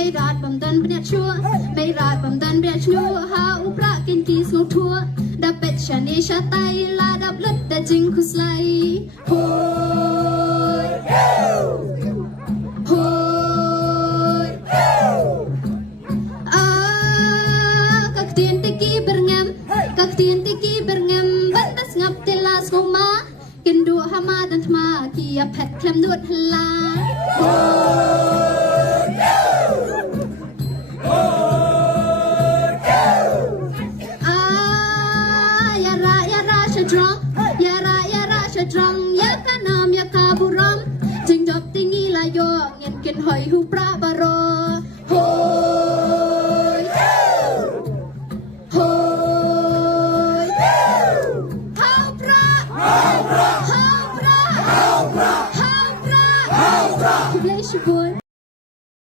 ไม่รัดบำดันเบียดชัวไม่รัดบำดันเบียดชัวหาอุปรากินกีสงทัวดับเป็ดชานีชาไตลาดับลึดแต่จริงคุสไลโฮโฮกักเตียนติกีเบรงมกักเตียนติกีเบรงมบันดัสงับเตลาสโกมากินดัวฮามาดันทมากียแพทเคลมดวดฮลาโฮdrunk, yara drunk, yaka nam yaka buram, jing dop tingi la yo, ngin kin hoi hu pra baro, hoi, hoi, how pra, how pra, how pra, how pra, how pra, how pra, how pra,